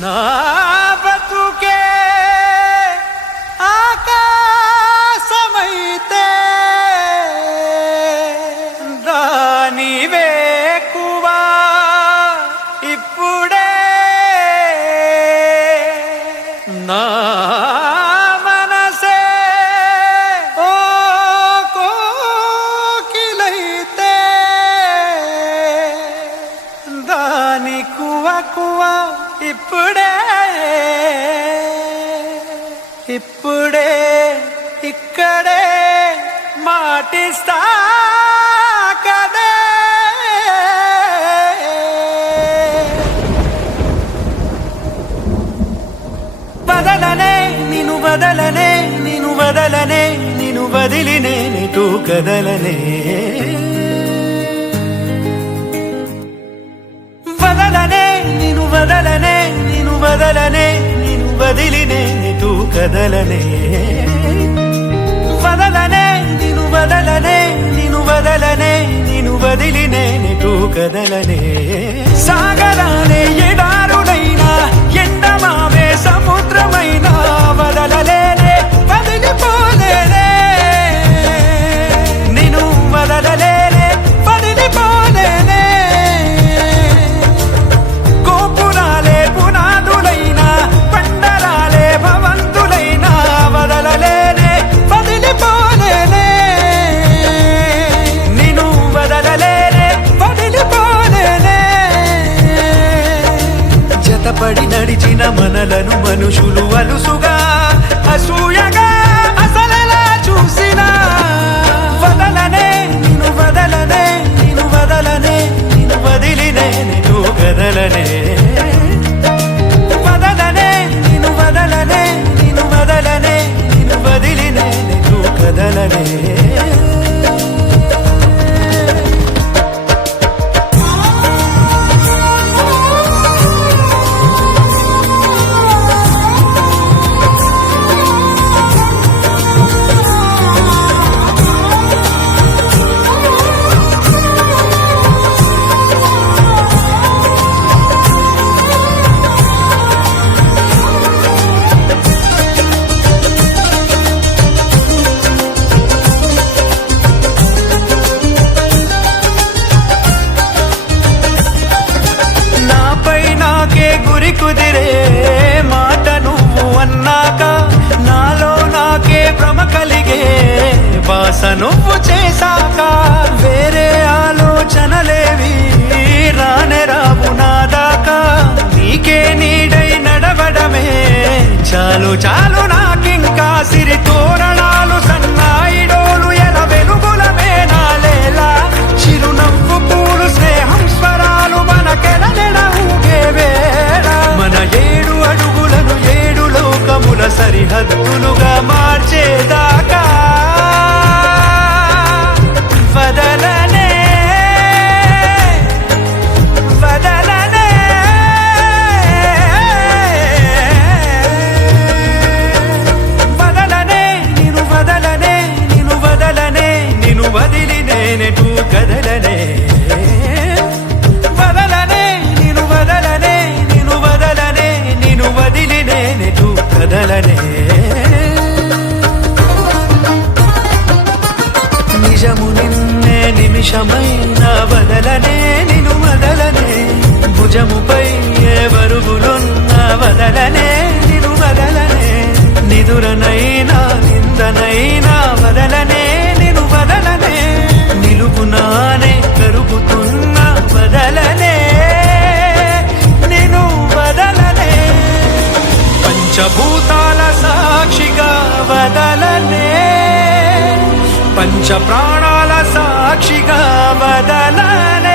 నా బతుకే ఆకాశమైతే దాని వేకువా ఇప్పుడే నా మనసే ఓ కోకిలైతే దాని కువ కువ ఇప్పుడే ఇప్పుడే ఇక్కడే మాటిస్తా కదే బదలనే నిను బదలనే నిను బదలనే నిను బదిలినే నిటు కదలనే బదలనే నిను బదలనే నిను బదలనే నిను బదిలినే నిటు కదలనే బదలనే నిను బదలనే నిను బదలనే నిను బదిలినే నిటు కదలనే సాగరాలే ఎడారుడైనా ఎండమావే సముద్రమైనా వదలలేనే వదిలిపోలేనే నిను వదలలేనే వదిలిపోలేనే గోపురాలే పునాదులైనా పండరాలే భవంతులైనా వదలలేనే వదిలిపోలేనే నిను వదలలేనే వదిలిపోలేనే జతపడి నడిచిన మనలను మనుషులు అలుసుగా అసూయగా అసలలా చూసినా వదలనే నిను వదలనే నిను వదలనే నిను వదిలినే నిను కదలనే వదలనే నిను వదలనే నిను వదలనే నిను వదిలినే నిను కదలనే గురి కుదిరే మాట నువ్వు అన్నాక నాలో నాకే భ్రమ కలిగే బాస నువ్వు చేశాక వేరే ఆలోచనలేవి రానే రావు నాదాకా నీకే నీడై నడవడమే చాలు చాలు నాకింకా సిరి తోరణాలు సన్నాయిడోలు ఎల వెలుగులమే నాలేలా చిరునవ్వు పూలు స్నేహం స్వరాలు మనకెలనెడ ఊగేవే మన 7 అడుగులను 7 లోకముల సరిహద్దులుగా మార్చేదాకా వదలనే వదలనే వదలనే నిను వదలనే నిను వదలనే నిను వదిలినే నెటు కదలనే వదలనే నిను వదలనే నిను వదలనే నిను వదిలినే నెటు కదలనే నిజము నిన్నే నిమిషమైన వదలనే నిను వదలనే భుజముపై ఏ బరువులున్న వదలనే నిను వదలనే నిదురనైనా నిందనైనా వదలనే నిను వదలనే నిలుపునానే కరుగుతున్న వదలనే నిను వదలనే పంచభూతాల సాక్షిగా వదలనే పంచ ప్రాణాల సాక్షిగా వదలనే